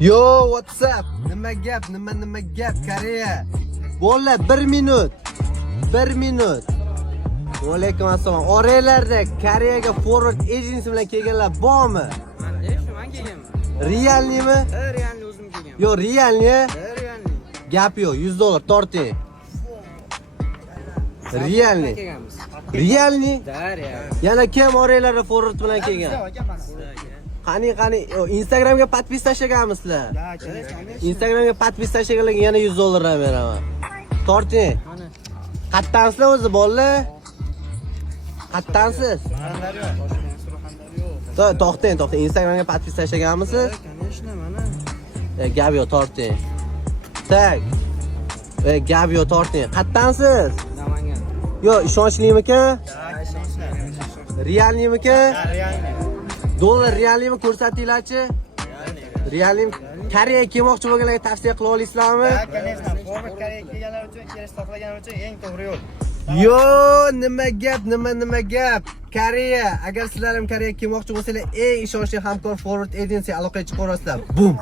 Yo, what's up? Nima gap, nima gap, Koreya. Bo'la 1 minut. 1 minut. Va alaykum assalom. Oraylarda Koreyaga forward agency bilan kelganlar bormi? Mana shu men kelganman. Realnimi? Realni o'zim kelganman. Yo, realni? Realni. Gap yo'q, $100 torting. Realni. Kelganmiz. Realni? Darya. Yana kim oraylarda forward bilan kelgan? Qani, Instagramga podpis tashlaganmisizlar? Instagramga podpis tashlaganlarga yana $100 ham beraman. Torting. Mana. Qayerdansizlar o'zi bolalar? Qayerdansiz? To'xtang. Instagramga podpis tashlaganmisiz? Конечно, mana. Gap yo'q, torting. Tak. Gap yo'q, torting. Qayerdansiz? Namangan. Yo, ishonchlimikan? Realnimikan? Dollar realnimi ko'rsatinglarchi? Realni. Koreyaga kelmoqchi bo'lganlarga tavsiya qila olasizlarmi? Конечно, forward Koreyaga kelganlar uchun, kelish xohlaganlar uchun eng to'g'ri yo'l. Yo, nima gap? Koreya, agar sizlar ham Koreyaga kelmoqchi bo'lsanglar, eng ishonchli hamkor forward agency aloqaga chiqarasizlar. Bum.